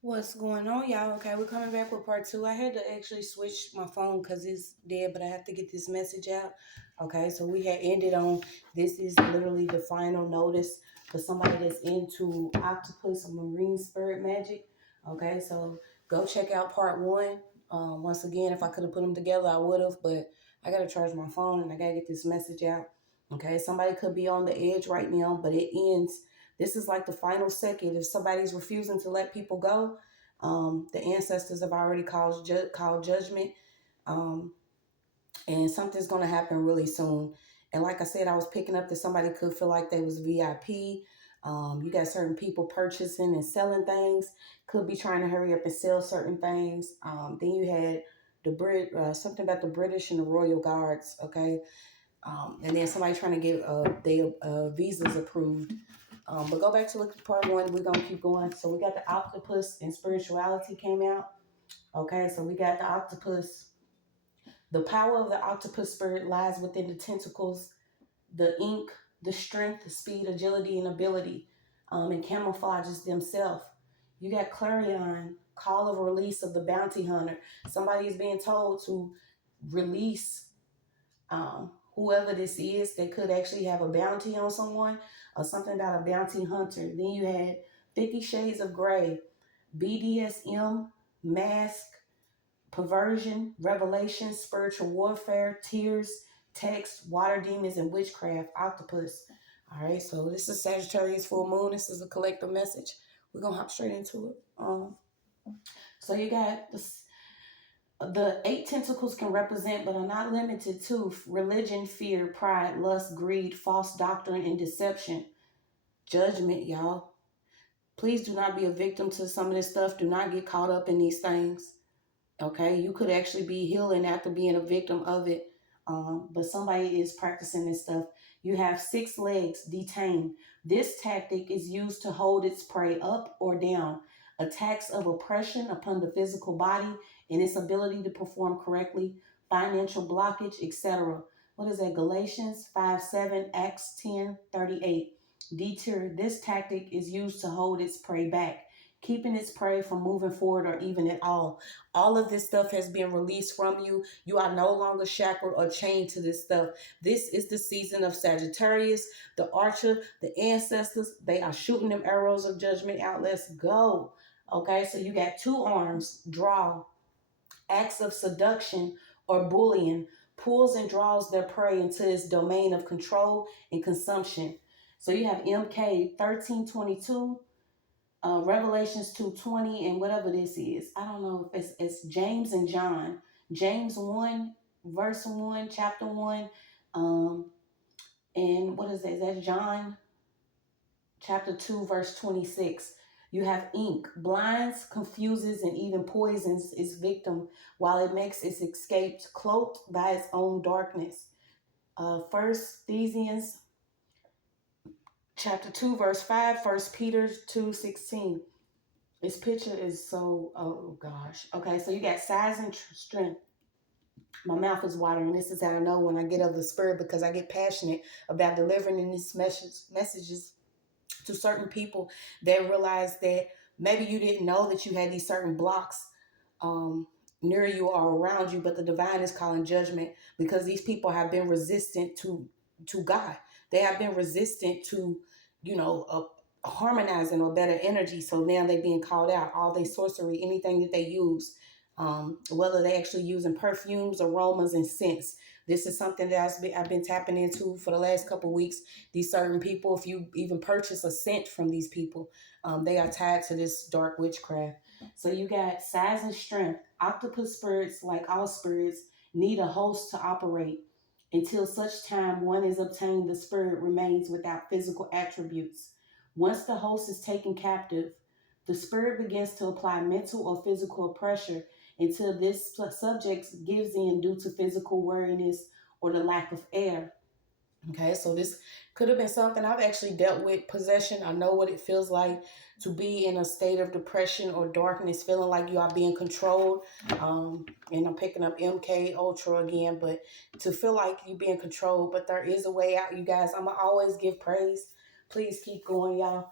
What's going on, y'all? Okay, we're coming back with part two. I had to actually switch my phone because it's dead, but I have to get this message out. Okay, so we had ended on this is literally the final notice for somebody that's into octopus or marine spirit magic. Okay, so go check out part one. Once again, if I could have put them together, I would have, but I got to charge my phone and I got to get this message out. Okay, somebody could be on the edge right now, but it ends. This is like the final second. If somebody's refusing to let people go, the ancestors have already called judgment, um, and something's going to happen really soon. And like I said, I was picking up that somebody could feel like they was VIP. You got certain people purchasing and selling things, could be trying to hurry up and sell certain things. Then you had something about the British and the Royal Guards, okay? And then somebody trying to get their visas approved. But go back to look at part one. We're gonna keep going. So we got the octopus and spirituality came out. Okay, so we got the octopus. The power of the octopus spirit lies within the tentacles, the ink, the strength, the speed, agility, and ability, and camouflages themselves. You got clarion, call of release of the bounty hunter. Somebody is being told to release whoever this is that could actually have a bounty on someone or something about a bounty hunter. Then you had 50 Shades of Grey, BDSM, mask, perversion, revelation, spiritual warfare, tears, text, water demons, and witchcraft, octopus. All right, so this is Sagittarius full moon. This is a collective message. We're gonna hop straight into it. So you got the 8 tentacles can represent, but are not limited to, religion, fear, pride, lust, greed, false doctrine, and deception. Judgment, y'all. Please do not be a victim to some of this stuff. Do not get caught up in these things. Okay, you could actually be healing after being a victim of it. But somebody is practicing this stuff. You have 6 legs detained. This tactic is used to hold its prey up or down. Attacks of oppression upon the physical body and its ability to perform correctly, financial blockage, etc. What is that? Galatians 5:7, Acts 10:38. Deter. This tactic is used to hold its prey back, keeping its prey from moving forward or even at all of this stuff has been released from you. You are no longer shackled or chained to this stuff. This is the season of Sagittarius, the archer, the ancestors. They are shooting them arrows of judgment out. Let's go. Okay, so you got 2 arms, draw, acts of seduction or bullying, pulls and draws their prey into its domain of control and consumption. So you have MK 1322, Revelations 2:20, and whatever this is. I don't know if it's James and John. James 1, verse 1, chapter 1. And what is that? That's John chapter 2, verse 26. You have ink, blinds, confuses, and even poisons its victim while it makes its escape cloaked by its own darkness. First Thessalonians chapter 2, verse 5, First Peter 2:16. This picture is so, oh gosh. Okay, so you got size and strength. My mouth is watering. This is how I know when I get of the spirit, because I get passionate about delivering in these messages to certain people that realize that maybe you didn't know that you had these certain blocks near you or around you, but the divine is calling judgment because these people have been resistant to God. They have been resistant to, you know, harmonizing or better energy. So now they're being called out. All they sorcery, anything that they use, whether they actually using perfumes, aromas, and scents. This is something that I've been tapping into for the last couple of weeks. These certain people, if you even purchase a scent from these people, they are tied to this dark witchcraft. So you got size and strength. Octopus spirits, like all spirits, need a host to operate. Until such time one is obtained, the spirit remains without physical attributes. Once the host is taken captive, the spirit begins to apply mental or physical pressure until this subject gives in due to physical weariness or the lack of air. Okay, so this could have been something. I've actually dealt with possession. I know what it feels like to be in a state of depression or darkness, feeling like you are being controlled. And I'm picking up MK Ultra again, but to feel like you're being controlled, but there is a way out, you guys. I'm going to always give praise. Please keep going, y'all.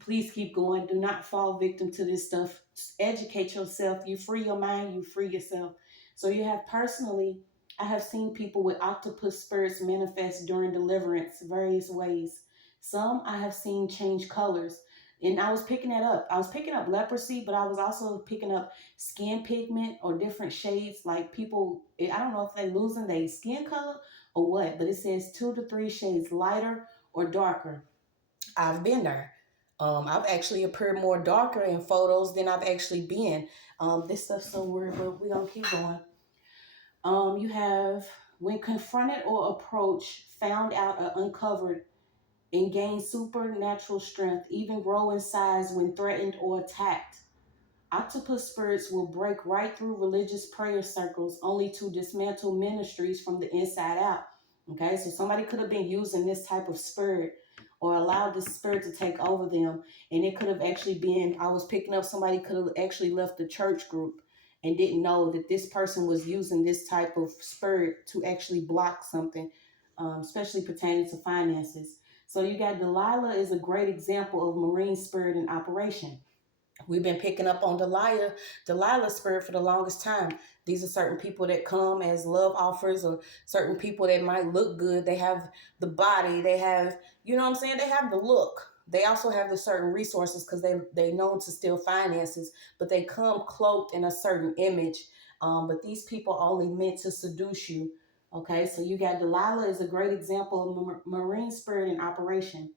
Please keep going. Do not fall victim to this stuff. Educate yourself. You free your mind, you free yourself. So you have personally, I have seen people with octopus spirits manifest during deliverance various ways. Some I have seen change colors. And I was picking that up. I was picking up leprosy, but I was also picking up skin pigment or different shades. Like people, I don't know if they losing their skin color or what, but it says 2 to 3 shades lighter or darker. I've been there. I've actually appeared more darker in photos than I've actually been. This stuff's so weird, but we're gonna keep going. You have when confronted or approached, found out or uncovered, and gain supernatural strength, even grow in size when threatened or attacked. Octopus spirits will break right through religious prayer circles only to dismantle ministries from the inside out. Okay, so somebody could have been using this type of spirit or allowed this spirit to take over them. And it could have actually been, I was picking up somebody could have actually left the church group and didn't know that this person was using this type of spirit to actually block something, especially pertaining to finances. So you got Delilah is a great example of marine spirit in operation. We've been picking up on Delilah's spirit for the longest time. These are certain people that come as love offers, or certain people that might look good. They have the body, they have, you know what I'm saying? They have the look. They also have the certain resources because they known to steal finances, but they come cloaked in a certain image. But these people are only meant to seduce you. Okay, so you got Delilah is a great example of marine spirit in operation.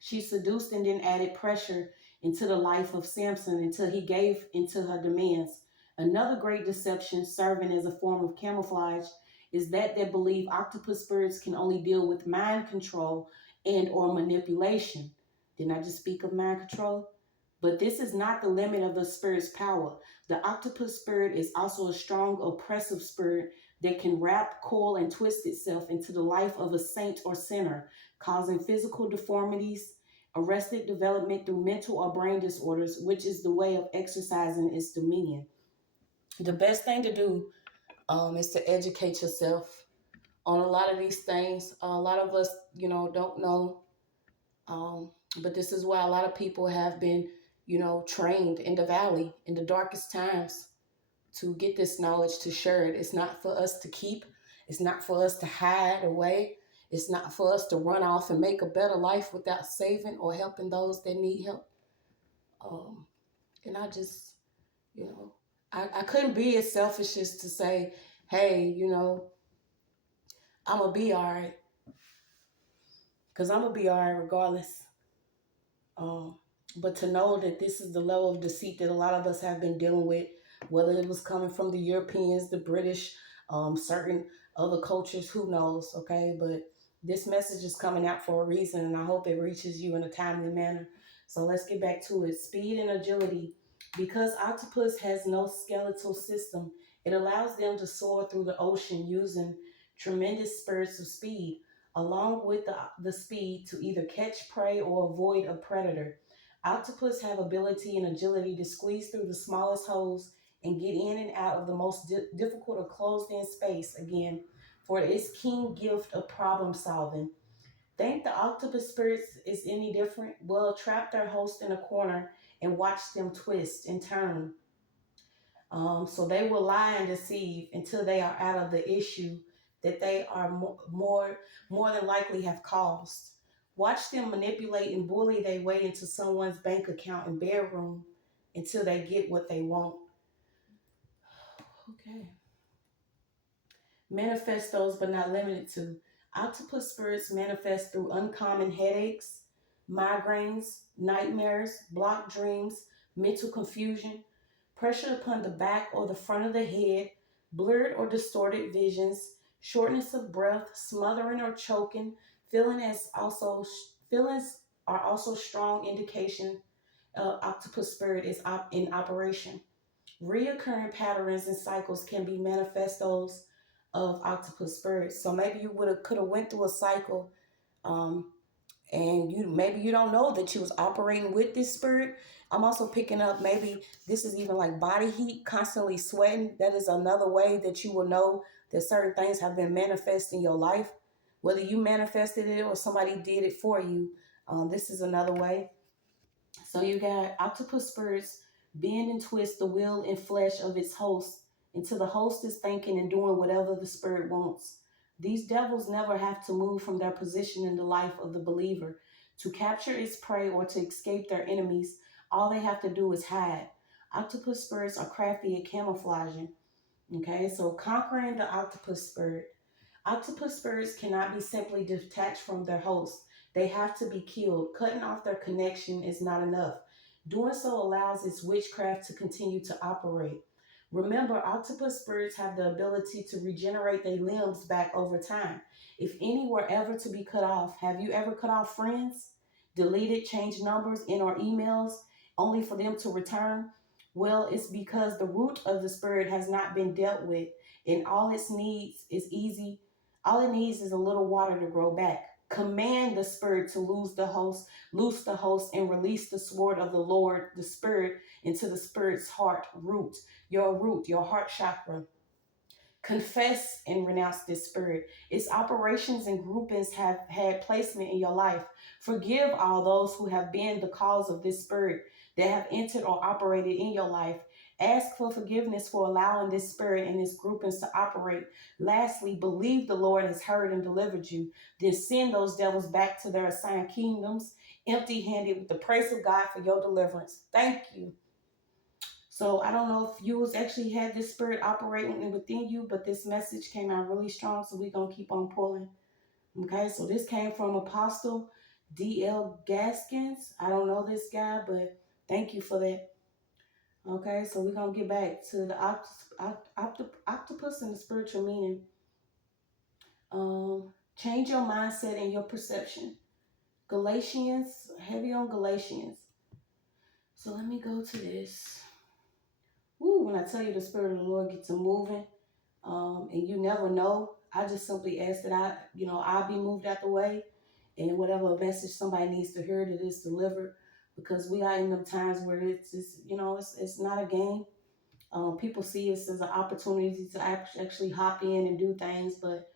She seduced and then added pressure into the life of Samson until he gave into her demands. Another great deception serving as a form of camouflage is that they believe octopus spirits can only deal with mind control and or manipulation. Didn't I just speak of mind control? But this is not the limit of the spirit's power. The octopus spirit is also a strong oppressive spirit that can wrap, coil, and twist itself into the life of a saint or sinner, causing physical deformities, arrested development through mental or brain disorders, which is the way of exercising its dominion. The best thing to do is to educate yourself on a lot of these things. A lot of us, don't know. But this is why a lot of people have been, trained in the valley in the darkest times to get this knowledge, to share it. It's not for us to keep. It's not for us to hide away. It's not for us to run off and make a better life without saving or helping those that need help. And I just, I couldn't be as selfish as to say, hey, I'm going to be all right. Because I'm going to be all right regardless. But to know that this is the level of deceit that a lot of us have been dealing with, whether it was coming from the Europeans, the British, certain other cultures, who knows, okay? But this message is coming out for a reason, and I hope it reaches you in a timely manner. So let's get back to it. Speed and agility. Because octopus has no skeletal system, it allows them to soar through the ocean using tremendous spurts of speed, along with the speed to either catch prey or avoid a predator. Octopus have ability and agility to squeeze through the smallest holes and get in and out of the most difficult or closed-in space, again, for its keen gift of problem solving. Think the octopus spirits is any different? Well, trap their host in a corner and watch them twist and turn. So they will lie and deceive until they are out of the issue that they are more than likely have caused. Watch them manipulate and bully their way into someone's bank account and bedroom until they get what they want. Okay. Manifestos, but not limited to. Octopus spirits manifest through uncommon headaches, migraines, nightmares, blocked dreams, mental confusion, pressure upon the back or the front of the head, blurred or distorted visions, shortness of breath, smothering or choking. Feelings are also strong indication octopus spirit is in operation. Reoccurring patterns and cycles can be manifestos of octopus spirits. So maybe you could have went through a cycle, and you don't know that you was operating with this spirit. I'm also picking up maybe this is even like body heat, constantly sweating. That is another way that you will know that certain things have been manifest in your life, whether you manifested it or somebody did it for you. This is another way. So you got octopus spirits bend and twist the will and flesh of its host until the host is thinking and doing whatever the spirit wants. These devils never have to move from their position in the life of the believer. To capture its prey or to escape their enemies, all they have to do is hide. Octopus spirits are crafty at camouflaging. Okay, so conquering the octopus spirit. Octopus spirits cannot be simply detached from their host. They have to be killed. Cutting off their connection is not enough. Doing so allows its witchcraft to continue to operate. Remember, octopus spirits have the ability to regenerate their limbs back over time. If any were ever to be cut off, have you ever cut off friends? Deleted, changed numbers in or emails only for them to return? Well, it's because the root of the spirit has not been dealt with, and all it needs is a little water to grow back. Command the spirit to loose the host, and release the sword of the Lord, the spirit, into the spirit's root, your heart chakra. Confess and renounce this spirit. Its operations and groupings have had placement in your life. Forgive all those who have been the cause of this spirit that have entered or operated in your life. Ask for forgiveness for allowing this spirit and its groupings to operate. Lastly, believe the Lord has heard and delivered you. Then send those devils back to their assigned kingdoms, empty-handed, with the praise of God for your deliverance. Thank you. So I don't know if you was actually had this spirit operating within you, but this message came out really strong, so we're going to keep on pulling. Okay, so this came from Apostle D.L. Gaskins. I don't know this guy, but thank you for that. Okay, so we're going to get back to the octopus and the spiritual meaning. Change your mindset and your perception. Galatians, heavy on Galatians. So let me go to this. Woo, when I tell you the Spirit of the Lord gets a moving, and you never know, I just simply ask that I'll be moved out the way, and whatever message somebody needs to hear that is delivered, because we are in them times where it's not a game. People see us as an opportunity to actually hop in and do things, but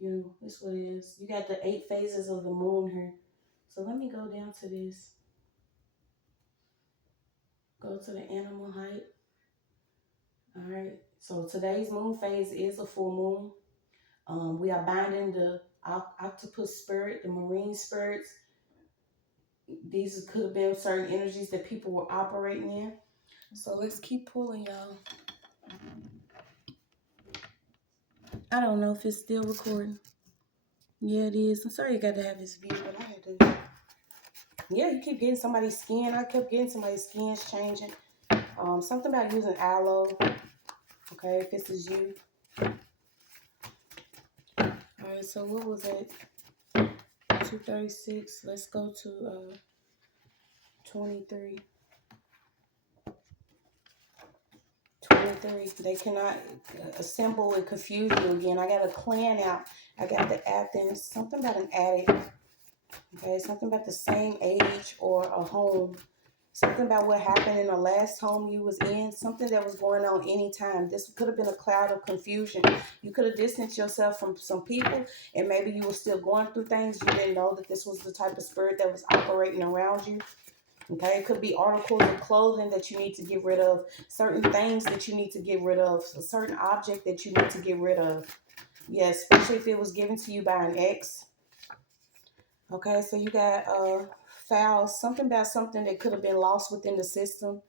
it's what it is. You got the 8 phases of the moon here. So let me go down to this. Go to the animal height. All right. So today's moon phase is a full moon. We are binding the octopus spirit, the marine spirits. These could have been certain energies that people were operating in. So let's keep pulling, y'all. I don't know if it's still recording. Yeah, it is. I'm sorry you got to have this view, but I had to. Yeah, you keep getting somebody's skin. I kept getting somebody's skin's changing. Something about using aloe. Okay, if this is you. All right, so what was that? 236. Let's go to 23. 23. They cannot assemble and confuse you again. I got a clan out. I got the Athens. Something about an addict. Okay, something about the same age or a home. Something about what happened in the last home you was in. Something that was going on anytime. This could have been a cloud of confusion. You could have distanced yourself from some people, and maybe you were still going through things. You didn't know that this was the type of spirit that was operating around you. Okay, it could be articles of clothing that you need to get rid of, certain things that you need to get rid of, a certain object that you need to get rid of. Yes, especially if it was given to you by an ex. Okay, so you got fouls, something about something that could have been lost within the system.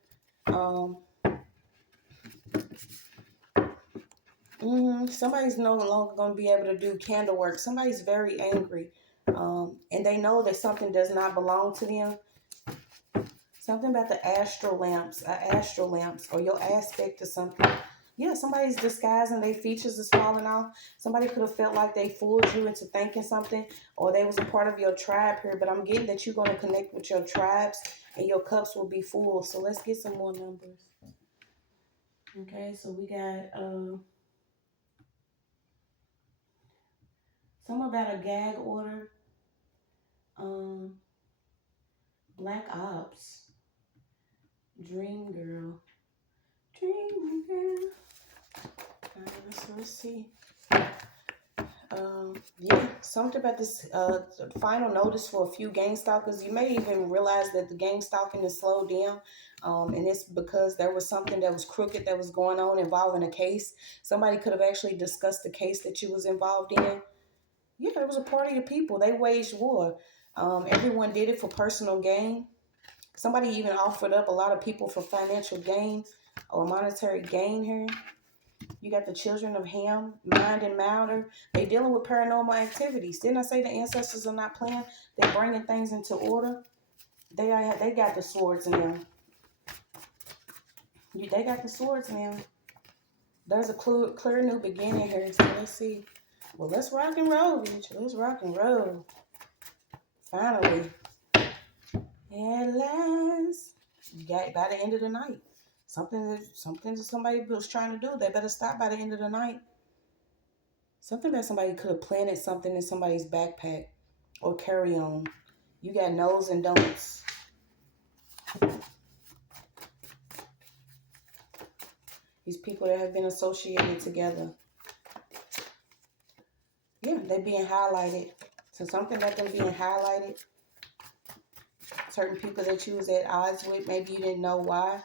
Somebody's no longer going to be able to do candle work. Somebody's very angry, and they know that something does not belong to them. Something about the astral lamps, or your aspect of something. Yeah, somebody's disguising their features is falling off. Somebody could have felt like they fooled you into thinking something, or they was a part of your tribe here. But I'm getting that you're going to connect with your tribes, and your cups will be full. So let's get some more numbers. Okay, so we got something about a gag order. Black Ops. Dream Girl. Dream Girl. Alright, let's see. Yeah, something about this final notice for a few gang stalkers. You may even realize that the gang stalking is slowed down. And it's because there was something that was crooked that was going on involving a case. Somebody could have actually discussed the case that you was involved in. Yeah, it was a party of people. They waged war. Everyone did it for personal gain. Somebody even offered up a lot of people for financial gain or monetary gain here. You got the children of Ham, Mind and Matter. They dealing with paranormal activities. Didn't I say the ancestors are not playing? They're bringing things into order. They got the swords now. They got the swords now. There's a clear new beginning here. So let's see. Well, let's rock and roll, bitch. Let's rock and roll. Finally. At last. By the end of the night. Something that somebody was trying to do. They better stop by the end of the night. Something that somebody could have planted something in somebody's backpack or carry on. You got no's and don'ts. These people that have been associated together. Yeah, they being highlighted. So something about them being highlighted. Certain people that you was at odds with, maybe you didn't know why.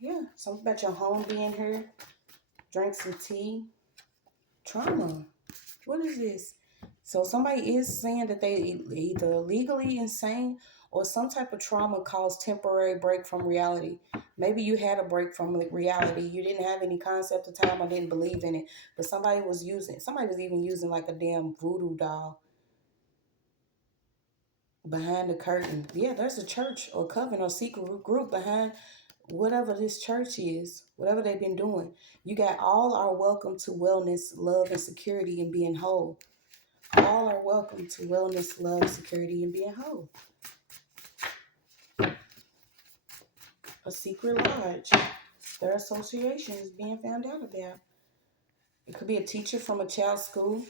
Yeah, something about your home being here. Drink some tea. Trauma. What is this? So somebody is saying that they either legally insane or some type of trauma caused temporary break from reality. Maybe you had a break from reality. You didn't have any concept of time or didn't believe in it. But somebody was even using like a damn voodoo doll behind the curtain. Yeah, there's a church or coven or secret group behind whatever this church is, whatever they've been doing. You got all are welcome to wellness, love, and security and being whole. All are welcome to wellness, love, security, and being whole. A secret lodge. Their association is being found out about. It could be a teacher from a child's school.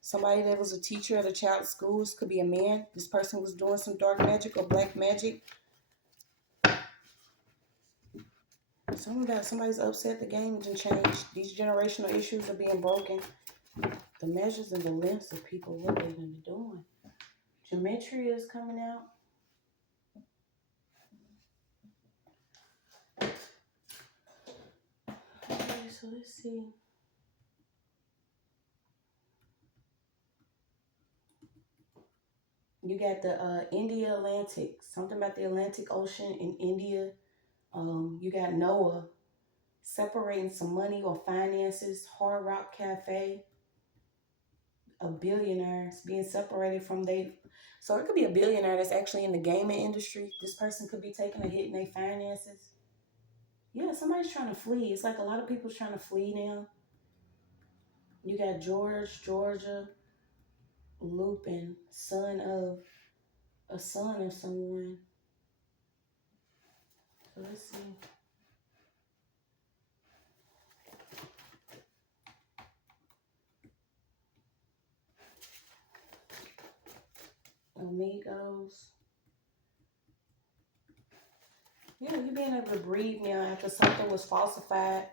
Somebody that was a teacher at a child's school. This could be a man. This person was doing some dark magic or black magic. Something about somebody's upset. The game didn't change. These generational issues are being broken. The measures and the lengths of people, what they're going to be doing. Geometry is coming out. Okay, so let's see. You got the India Atlantic. Something about the Atlantic Ocean in India. You got Noah separating some money or finances. Hard Rock Cafe. A billionaire being separated from they. So it could be a billionaire that's actually in the gaming industry. This person could be taking a hit in their finances. Yeah, somebody's trying to flee. It's like a lot of people's trying to flee now. You got Georgia, Lupin, son of someone. So let's see. Amigos. Yeah, you're being able to breathe now after something was falsified.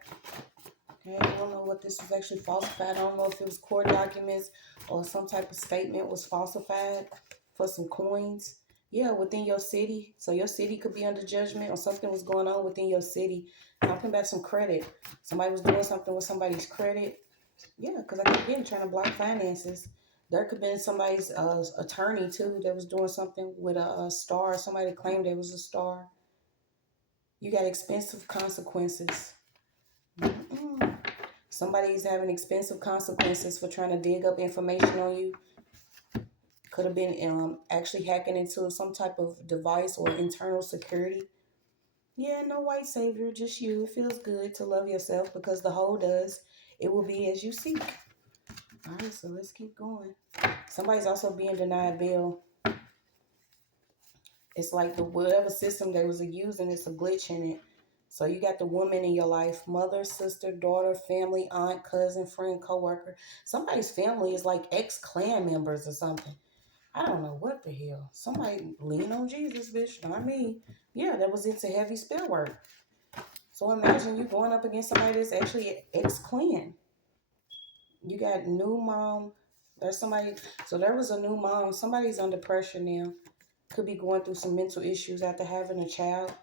Okay, I don't know what this was actually falsified. I don't know if it was court documents or some type of statement was falsified for some coins. Yeah, within your city. So your city could be under judgment or something was going on within your city. Talking about some credit. Somebody was doing something with somebody's credit. Yeah, because I keep getting trying to block finances. There could have been somebody's attorney too that was doing something with a star. Somebody claimed there was a star. You got expensive consequences. Somebody's having expensive consequences for trying to dig up information on you. Could have been actually hacking into some type of device or internal security. Yeah, no white savior, just you. It feels good to love yourself because the whole does. It will be as you seek. All right, so let's keep going. Somebody's also being denied bail. It's like whatever system they was using, it's a glitch in it. So you got the woman in your life, mother, sister, daughter, family, aunt, cousin, friend, coworker. Somebody's family is like ex-clan members or something. I don't know what the hell. Somebody lean on Jesus, bitch, not me. Yeah, that was into heavy spell work. So imagine you going up against somebody that's actually ex-clan. You got new mom. There's somebody. So there was a new mom. Somebody's under pressure now. Could be going through some mental issues after having a child.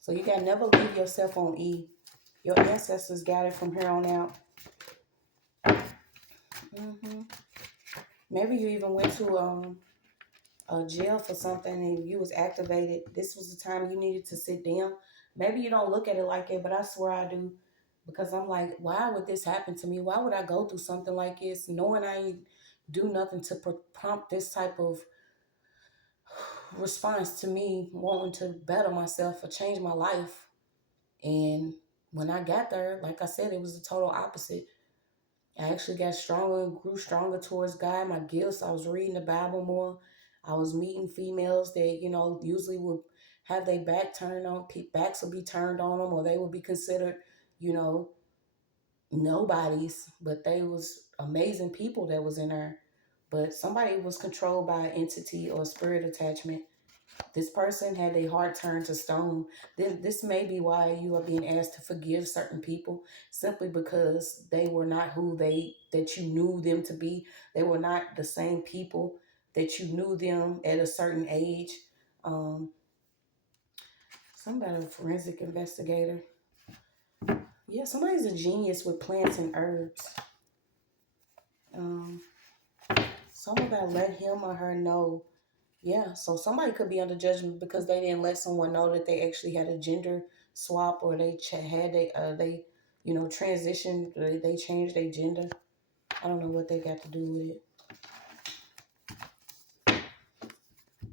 So you got to never leave yourself on E. Your ancestors got it from here on out. Maybe you even went to jail for something and you was activated. This was the time you needed to sit down. Maybe you don't look at it like it, but I swear I do. Because I'm like, why would this happen to me? Why would I go through something like this knowing I ain't do nothing to prompt this type of response to me wanting to better myself or change my life? And when I got there, like I said, it was the total opposite. I actually got stronger and grew stronger towards God. My gifts, I was reading the Bible more. I was meeting females that, usually would have their back turned on, backs would be turned on them, or they would be considered, you know, nobodies, but they was amazing people that was in there. But somebody was controlled by an entity or spirit attachment. This person had their heart turned to stone. This may be why you are being asked to forgive certain people, simply because they were not who that you knew them to be. They were not the same people that you knew them at a certain age. Somebody, a forensic investigator. Yeah, somebody's a genius with plants and herbs. Someone gotta let him or her know. Yeah, so somebody could be under judgment because they didn't let someone know that they actually had a gender swap, or they transitioned, or they changed their gender. I don't know what they got to do with it.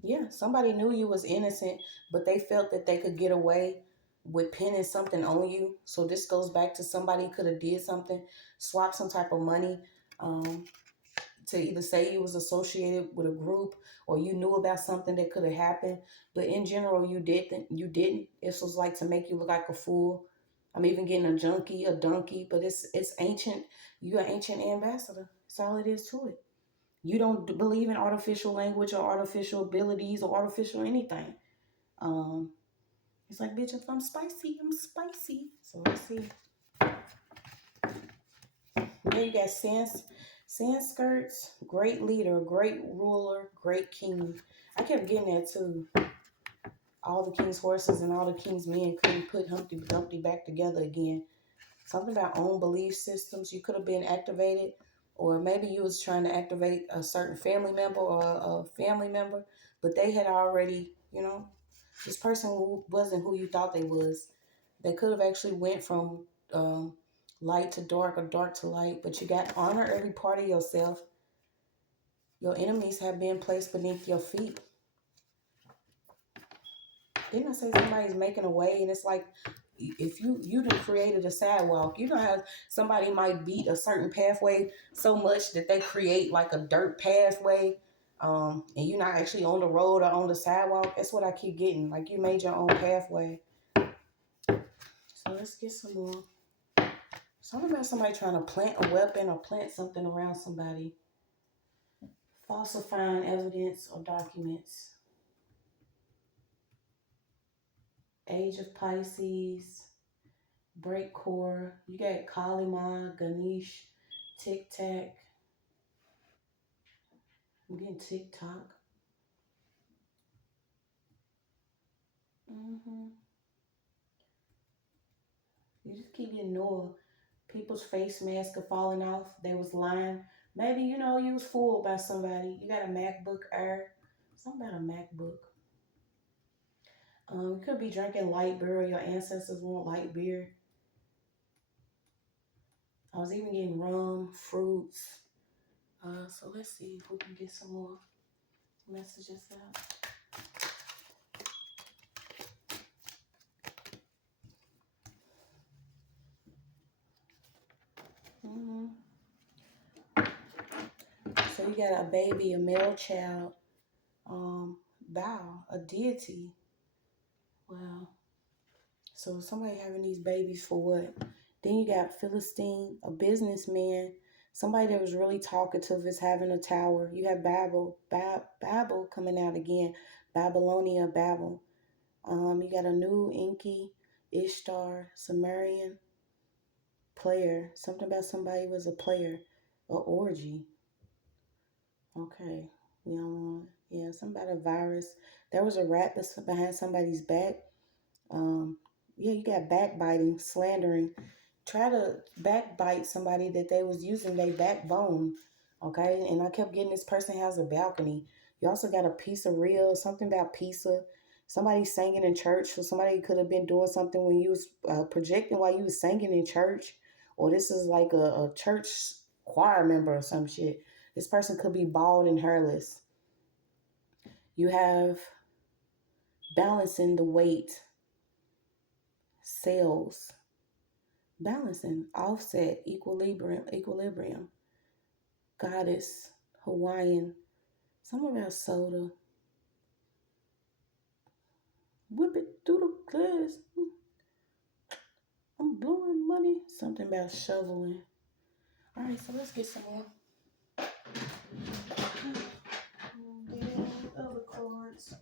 Yeah, somebody knew you was innocent, but they felt that they could get away with pinning something on you. So this goes back to somebody could have did something, swap some type of money, to either say you was associated with a group or you knew about something that could have happened, but in general you didn't. This was like to make you look like a fool. I'm even getting a donkey, but it's ancient. You're an ancient ambassador. That's all it is to it. You don't believe in artificial language or artificial abilities or artificial anything. um it's like, bitch, if I'm spicy, I'm spicy. So let's see. There you got sand skirts, great leader, great ruler, great king. I kept getting that too. All the king's horses and all the king's men couldn't put Humpty Dumpty back together again. Something about own belief systems. You could have been activated, or maybe you was trying to activate a certain family member or a family member, but they had already, this person who wasn't who you thought they was. They could have actually went from light to dark or dark to light, but you got to honor every part of yourself. Your enemies have been placed beneath your feet. Didn't I say somebody's making a way? And it's like, if you done created a sidewalk, you know how somebody might beat a certain pathway so much that they create like a dirt pathway, and you're not actually on the road or on the sidewalk. That's what I keep getting. Like, you made your own pathway. So let's get some more. Something about somebody trying to plant a weapon or plant something around somebody. Falsifying evidence or documents. Age of Pisces. Break core. You got Kalima, Ganesh, Tic Tac. I'm getting TikTok. You just keep getting Noah. People's face masks are falling off. They was lying. Maybe, you was fooled by somebody. You got a MacBook Air. Something about a MacBook. You could be drinking light beer, or your ancestors want light beer. I was even getting rum, fruits. So let's see if we can get some more messages out. So you got a baby, a male child, Bow, a deity. Wow. So somebody having these babies for what? Then you got Philistine, a businessman, somebody that was really talkative is having a tower. You have Babel coming out again. Babylonia, Babel. You got a new Enki, Ishtar, Sumerian, player. Something about somebody was a player orgy. Okay. We don't want, yeah, somebody a virus. There was a rat that's behind somebody's back. Um, yeah, you got backbiting, slandering. Try to backbite somebody that they was using their backbone. Okay, and I kept getting this person has a balcony. You also got a piece of real, something about pizza. Somebody singing in church, so somebody could have been doing something when you was projecting while you was singing in church, or this is like a church choir member or some shit. This person could be bald and hairless. You have balancing the weight, sales, balancing, offset, equilibrium, goddess, Hawaiian, something about soda, whip it through the glass, I'm blowing money, something about shoveling. All right, so let's get some more. Other cards.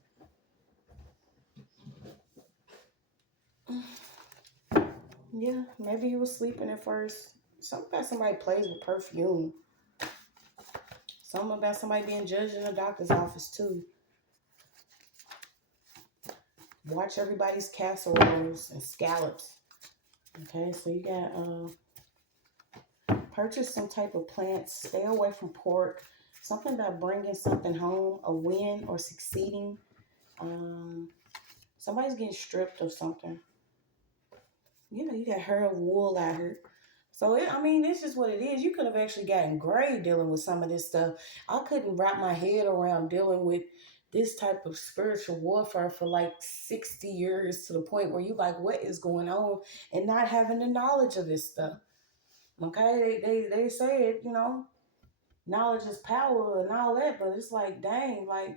Yeah, maybe you was sleeping at first. Something about somebody plays with perfume. Something about somebody being judged in a doctor's office too. Watch everybody's casseroles and scallops. Okay, so you got purchase some type of plants. Stay away from pork. Something about bringing something home, a win or succeeding. Somebody's getting stripped of something. You know, you got hair of wool out here. So, I mean, it's just what it is. You could have actually gotten gray dealing with some of this stuff. I couldn't wrap my head around dealing with this type of spiritual warfare for like 60 years to the point where you like, what is going on? And not having the knowledge of this stuff. Okay? They say it, you know, knowledge is power and all that, but it's like, dang, like,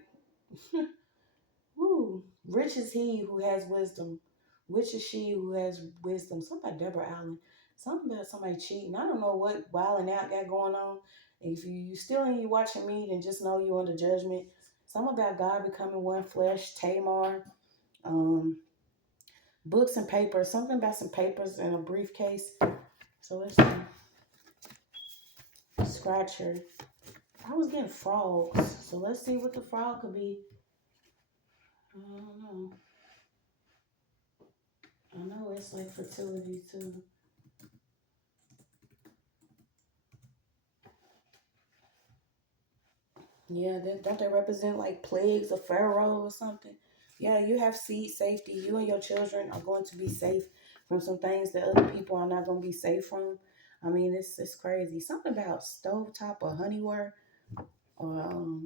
whoo, rich is he who has wisdom. Which is she who has wisdom? Something about Deborah Allen. Something about somebody cheating. I don't know what wilding out got going on. If you still in you watching me, then just know you under judgment. Something about God becoming one flesh. Tamar. Books and papers. Something about some papers in a briefcase. So let's see. Scratcher. I was getting frogs. So let's see what the frog could be. I don't know. I know it's like fertility too. Yeah, don't they represent like plagues of Pharaoh or something? Yeah, you have seed safety. You and your children are going to be safe from some things that other people are not going to be safe from. I mean, it's crazy. Something about stovetop or honeyware or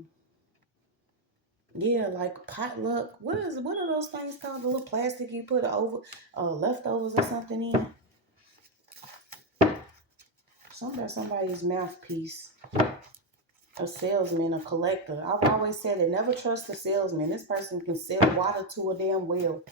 yeah, like potluck. What are those things called? The little plastic you put over leftovers or something in. Something about somebody's mouthpiece. A salesman, a collector. I've always said it, never trust a salesman. This person can sell water to a damn well.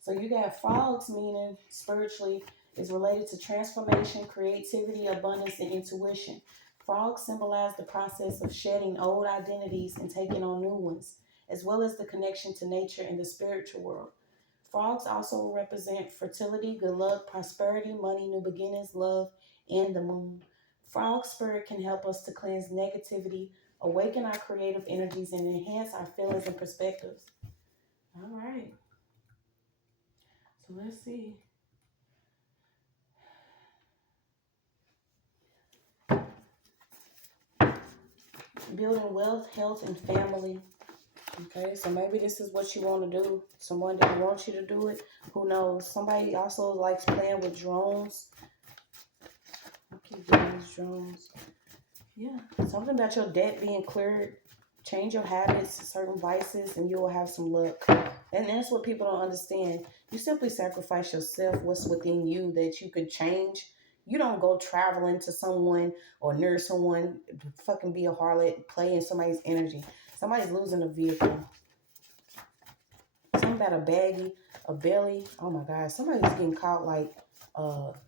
So you got frogs, meaning spiritually is related to transformation, creativity, abundance, and intuition. Frogs symbolize the process of shedding old identities and taking on new ones, as well as the connection to nature and the spiritual world. Frogs also represent fertility, good luck, prosperity, money, new beginnings, love, and the moon. Frog spirit can help us to cleanse negativity, awaken our creative energies, and enhance our feelings and perspectives. All right. So let's see. Building wealth, health, and family. Okay, so maybe this is what you want to do. Someone didn't want you to do it. Who knows? Somebody also likes playing with drones. I keep getting these drones. Yeah, something about your debt being cleared. Change your habits, certain vices, and you will have some luck. And that's what people don't understand. You simply sacrifice yourself, what's within you that you could change. You don't go traveling to someone or near someone, fucking be a harlot, play in somebody's energy. Somebody's losing a vehicle. Something about a baggie, a belly. Oh my God, somebody's getting caught like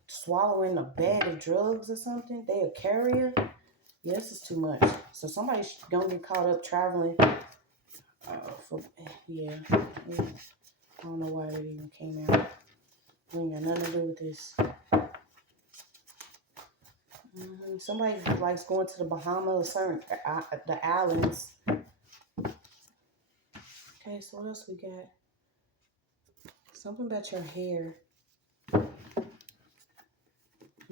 swallowing a bag of drugs or something. They a carrier. Yeah, this is too much. So somebody's gonna get caught up traveling. Yeah. I don't know why it even came out. We ain't got nothing to do with this. Somebody likes going to the Bahamas or certain the islands. Okay, so what else we got? Something about your hair.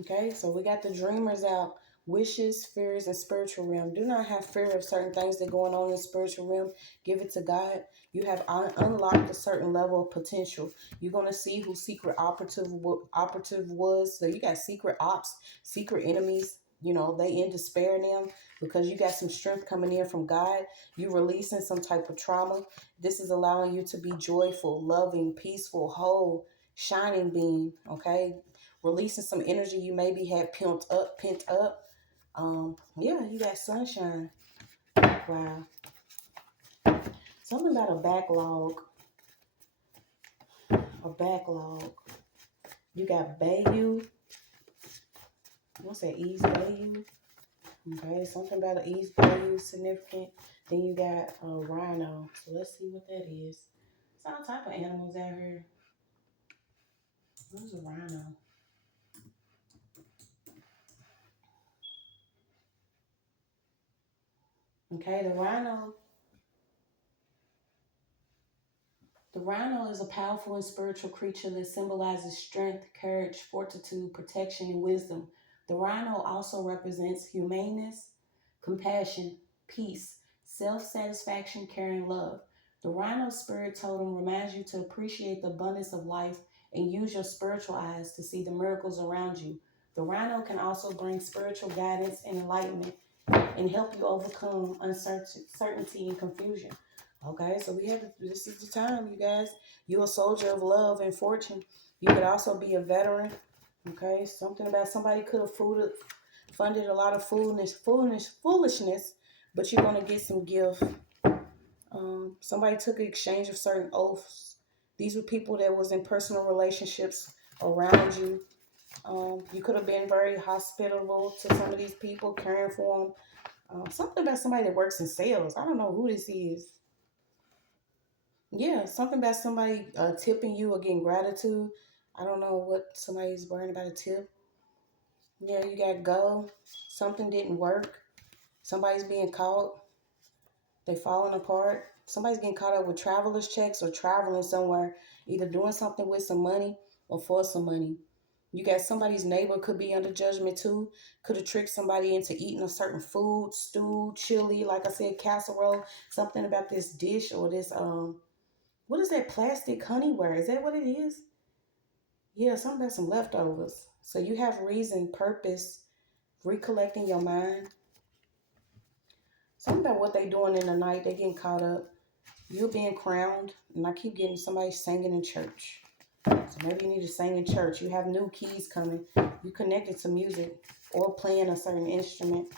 Okay, so we got the dreamers out. Wishes, fears, and spiritual realm. Do not have fear of certain things that are going on in the spiritual realm. Give it to God. You have unlocked a certain level of potential. You're going to see who secret operative was. So you got secret ops, secret enemies. You know, they in despair in them because you got some strength coming in from God. You releasing some type of trauma. This is allowing you to be joyful, loving, peaceful, whole, shining being. Okay, releasing some energy you maybe had pent up. Yeah, you got sunshine. Wow. Something about a backlog. A backlog. You got Bayou. What's that? East Bayou. Okay, something about an East Bayou significant. Then you got a rhino. So let's see what that is. It's all type of animals out here. What's a rhino? Okay, the rhino. The rhino is a powerful and spiritual creature that symbolizes strength, courage, fortitude, protection, and wisdom. The rhino also represents humaneness, compassion, peace, self-satisfaction, care, and love. The rhino spirit totem reminds you to appreciate the abundance of life and use your spiritual eyes to see the miracles around you. The rhino can also bring spiritual guidance and enlightenment and help you overcome uncertainty and confusion. Okay, so this is the time, you guys. You're a soldier of love and fortune. You could also be a veteran. Okay, something about somebody could have funded a lot of foolishness, but you're gonna get some gift. Somebody took an exchange of certain oaths. These were people that was in personal relationships around you. You could have been very hospitable to some of these people, caring for them. Something about somebody that works in sales. I don't know who this is. Yeah, something about somebody tipping you or getting gratitude. I don't know what somebody's worrying about a tip. Yeah, you got go. Something didn't work. Somebody's being caught. They falling apart. Somebody's getting caught up with traveler's checks or traveling somewhere, either doing something with some money or for some money. You got somebody's neighbor could be under judgment too. Could have tricked somebody into eating a certain food, stew, chili, like I said, casserole. Something about this dish or this what is that plastic honeyware? Is that what it is? Yeah, something about some leftovers. So you have reason, purpose, recollecting your mind. Something about what they doing in the night. They getting caught up. You're being crowned. And I keep getting somebody singing in church. So maybe you need to sing in church. You have new keys coming. You connected to music or playing a certain instrument.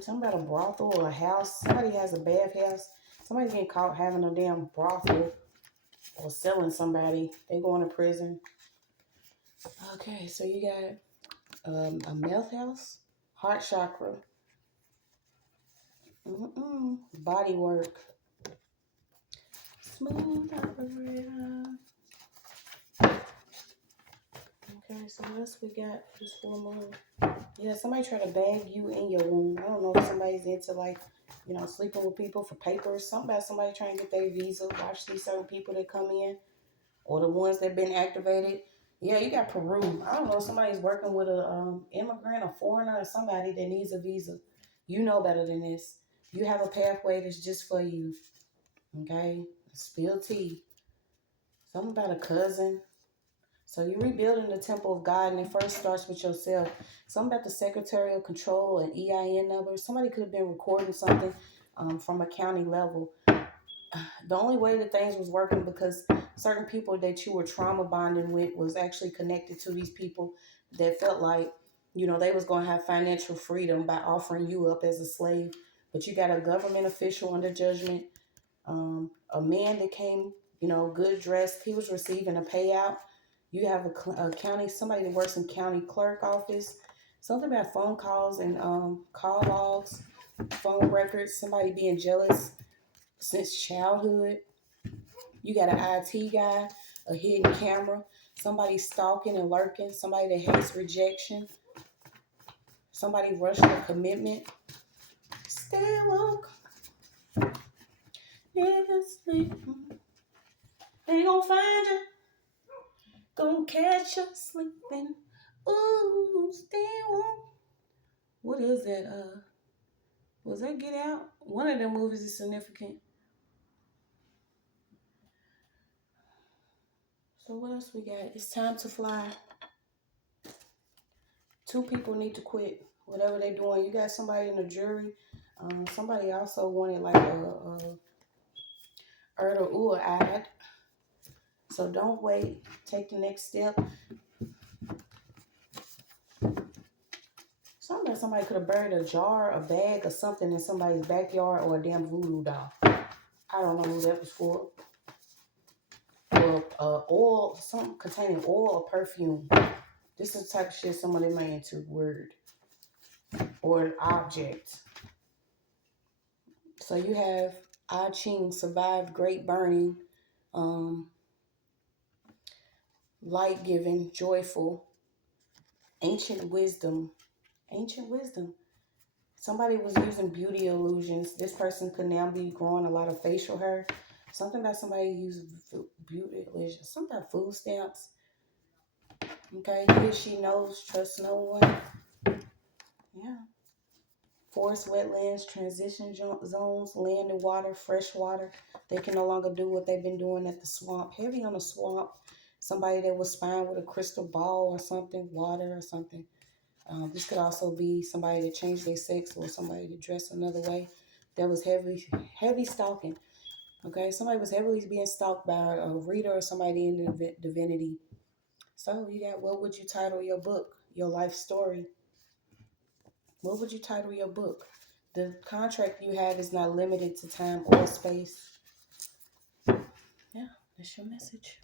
Something about a brothel or a house. Somebody has a bathhouse. Somebody getting caught having a damn brothel or selling somebody. They going to prison. Okay, so you got a mouth house, heart chakra, body work, smooth operator. Okay, so what else we got this full moon? Yeah, somebody try to bag you in your womb. I don't know if somebody's into like, sleeping with people for papers. Something about somebody trying to get their visa. Watch these certain people that come in. Or the ones that been activated. Yeah, you got Peru. I don't know, somebody's working with a immigrant, a foreigner, or somebody that needs a visa. You know better than this. You have a pathway that's just for you. Okay? Spill tea. Something about a cousin. So you're rebuilding the temple of God, and it first starts with yourself. Something about the secretarial control and EIN number. Somebody could have been recording something from a county level. The only way that things was working because certain people that you were trauma bonding with was actually connected to these people that felt like, they was going to have financial freedom by offering you up as a slave. But you got a government official under judgment, a man that came, good dressed. He was receiving a payout. You have a county, somebody that works in county clerk office. Something about phone calls and call logs, phone records, somebody being jealous since childhood. You got an IT guy. a hidden camera, somebody stalking and lurking, somebody that hates rejection, somebody rushing a commitment. Stay woke, never sleep. They gon' find you, gon' catch you sleeping. Ooh, stay woke. What is that? Was that Get Out? One of them movies is significant. So what else we got? It's time to fly. 2 people need to quit whatever they're doing. You got somebody in the jury. Somebody also wanted like a or OYAOY. So don't wait. Take the next step. Somebody could have buried a jar, a bag, or something in somebody's backyard, or a damn voodoo doll. I don't know who that was for. Or oil, something containing oil or perfume. This is the type of shit somebody may into. Word. Or an object. So you have I Ching, survived great burning, light giving, joyful, ancient wisdom. Ancient wisdom. Somebody was using beauty illusions. This person could now be growing a lot of facial hair. Something about somebody used beauty illusions. Something about food stamps. Okay, he or she knows, trust no one. Yeah. Forest, wetlands, transition zones, land and water, fresh water. They can no longer do what they've been doing at the swamp. Heavy on the swamp. Somebody that was spying with a crystal ball or something, water or something. This could also be somebody that changed their sex or somebody that dressed another way. That was heavy stalking. Okay, somebody was heavily being stalked by a reader or somebody in the divinity. So you got, what would you title your book? Your life story. What would you title your book? The contract you have is not limited to time or space. Yeah, that's your message.